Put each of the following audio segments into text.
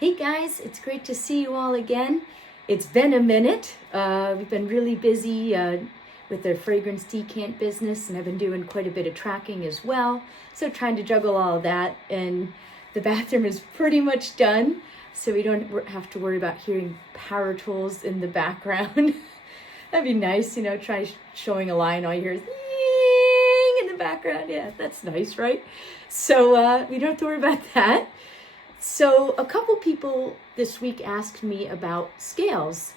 Hey guys, it's great to see you all again. It's been a minute. We've been really busy with the fragrance decant business, and I've been doing quite a bit of tracking as well. So trying to juggle all of that, and the bathroom is pretty much done, so we don't have to worry about hearing power tools in the background. That'd be nice, try showing a line, all you hear is in the background. Yeah, that's nice, right? So we don't have to worry about that. So a couple people this week asked me about scales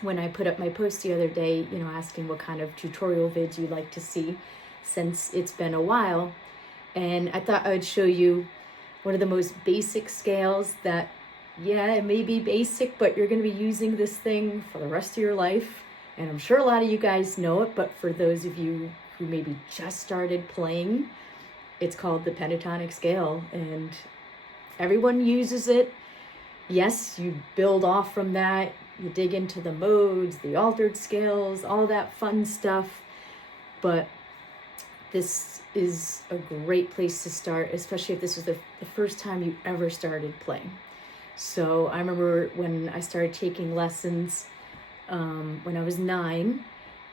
when I put up my post the other day, asking what kind of tutorial vids you'd like to see since it's been a while. And I thought I would show you one of the most basic scales that, yeah, it may be basic, but you're going to be using this thing for the rest of your life. And I'm sure a lot of you guys know it, but for those of you who maybe just started playing, it's called the pentatonic scale, and everyone uses it. Yes, you build off from that. You dig into the modes, the altered scales, all that fun stuff. But this is a great place to start, especially if this was the first time you ever started playing. So I remember when I started taking lessons when I was 9,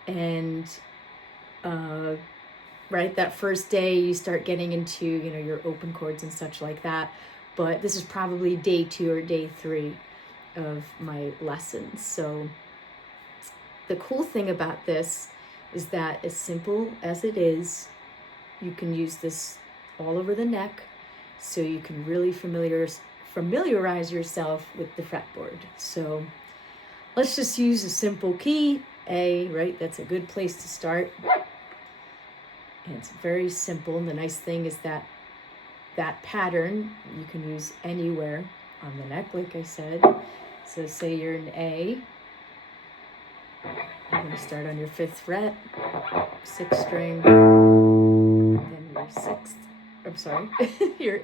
and right, that first day you start getting into, your open chords and such like that. But this is probably day 2 or day 3 of my lessons. So the cool thing about this is that, as simple as it is, you can use this all over the neck, so you can really familiarize yourself with the fretboard. So let's just use a simple key, A, right? That's a good place to start. And it's very simple. And the nice thing is that pattern you can use anywhere on the neck, like I said. So say you're in A, you're going to start on your 5th fret, 6th string, then your 6th, your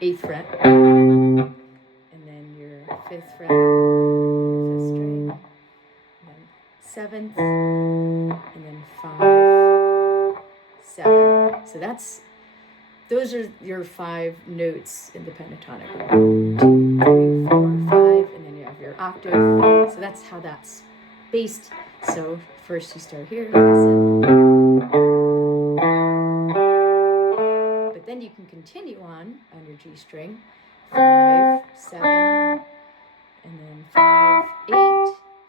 8th fret, and then your 5th fret, 5th string, and then 7th, and then 5, 7. So those are your 5 notes in the pentatonic. 1, 2, 3, 4, 5, and then you have your octave. So that's how that's based. So first you start here, like I said. But then you can continue on your G string. 5, 7, and then 5, 8,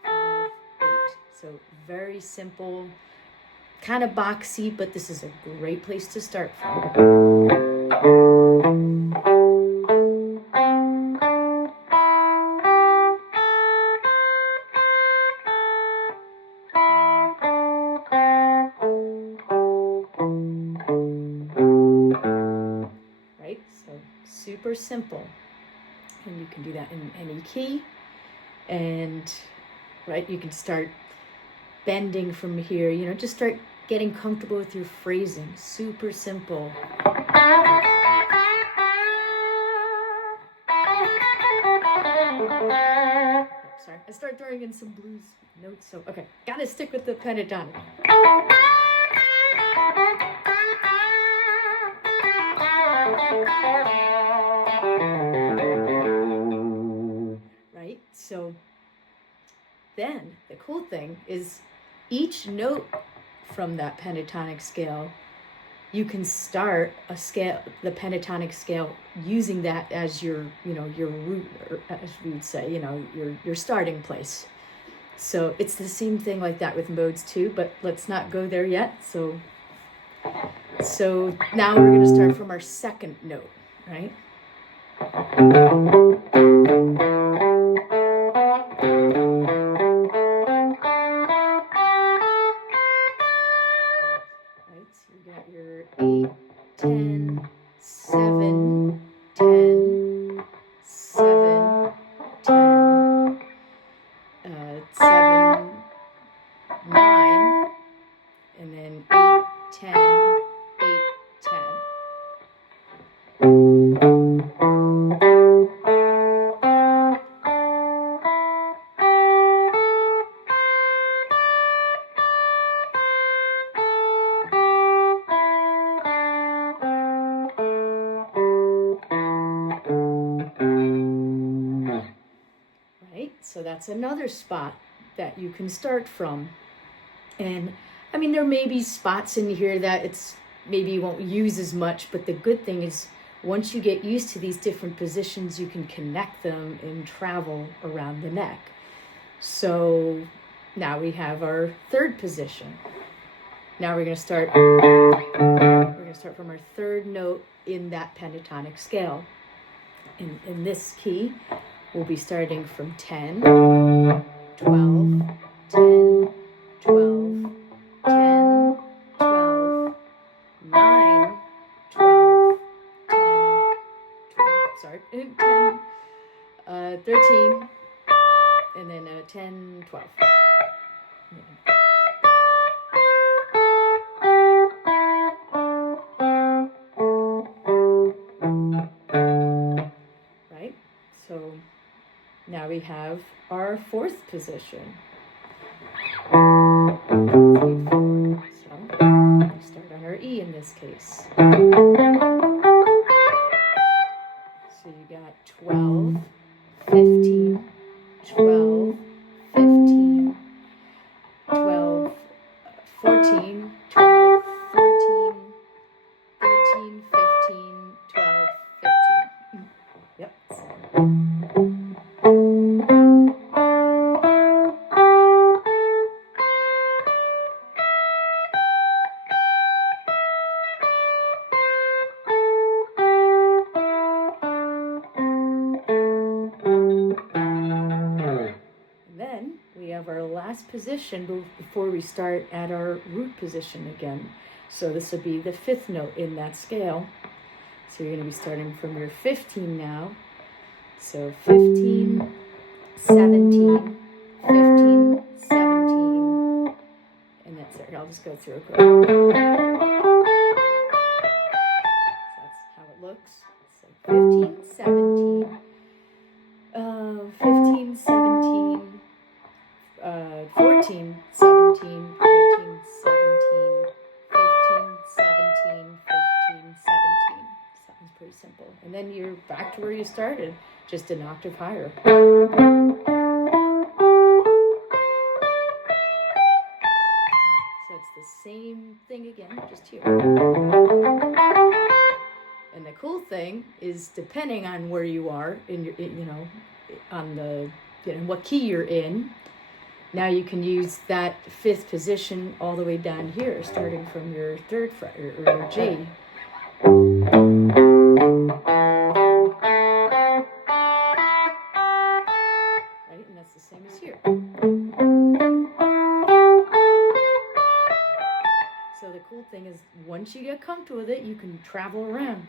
5, 8. So very simple. Kind of boxy, but this is a great place to start from. Right? So super simple. And you can do that in any key. And right, you can start bending from here, just start getting comfortable with your phrasing. Super simple. Sorry, I start throwing in some blues notes, so okay, gotta stick with the pentatonic. Right, so then the cool thing is each note from that pentatonic scale, you can start a scale, the pentatonic scale, using that as your, your root, or as we would say, your starting place. So it's the same thing like that with modes too, but let's not go there yet. So now we're going to start from our 2nd note, right? Your 8, 10, 7, 10, 7, 10, 7, 9, and then 8, 10, 8, 10. So that's another spot that you can start from. And I mean, there may be spots in here that it's maybe you won't use as much, but the good thing is once you get used to these different positions, you can connect them and travel around the neck. So now we have our third position. Now we're going to start from our third note in that pentatonic scale. In this key, we'll be starting from 10, 12, 10, 12, 10, 12, 9, 12, 10, 10, 13, and then 10, 12. Right? So now we have our fourth position. So we start on our E in this case. So you got 12, 15, 12, 15, 12, 14, 12, 14, 13, 15, 12, 15. Yep. Then we have our last position before we start at our root position again. So this will be the fifth note in that scale. So you're going to be starting from your 15 now. So 15, 17, 15, 17, and that's it. I'll just go through it quick. So that's how it looks. So 15, 17, 15, 17, 14, 17, 14, 17, 15, 17, 15, 17. Sounds pretty simple. And then you're back to where you started, just an octave higher. So it's the same thing again, just here. And the cool thing is, depending on where you are in your, on the, what key you're in, now you can use that fifth position all the way down here, starting from your third fret or your G. Right, and that's the same as here. So the cool thing is, once you get comfortable with it, you can travel around.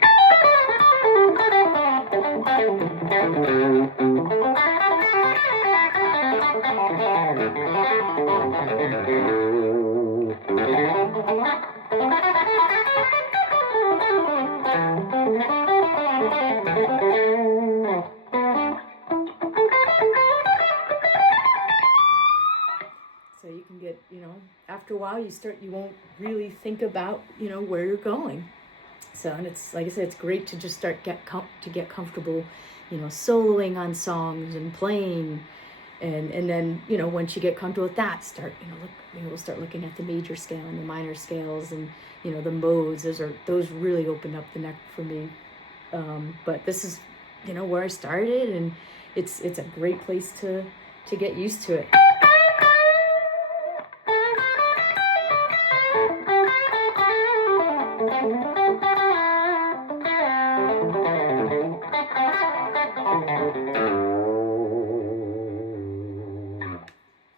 So you can get, after a while you won't really think about, where you're going. So, and it's, like I said, it's great to just get comfortable, soloing on songs and playing. And then, once you get comfortable with that, we'll start looking at the major scale and the minor scales and, the modes. Those really open up the neck for me. But this is, where I started, and it's a great place to get used to it.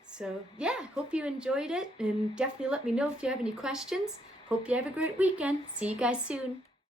So yeah, hope you enjoyed it, and definitely let me know if you have any questions. Hope you have a great weekend. See you guys soon.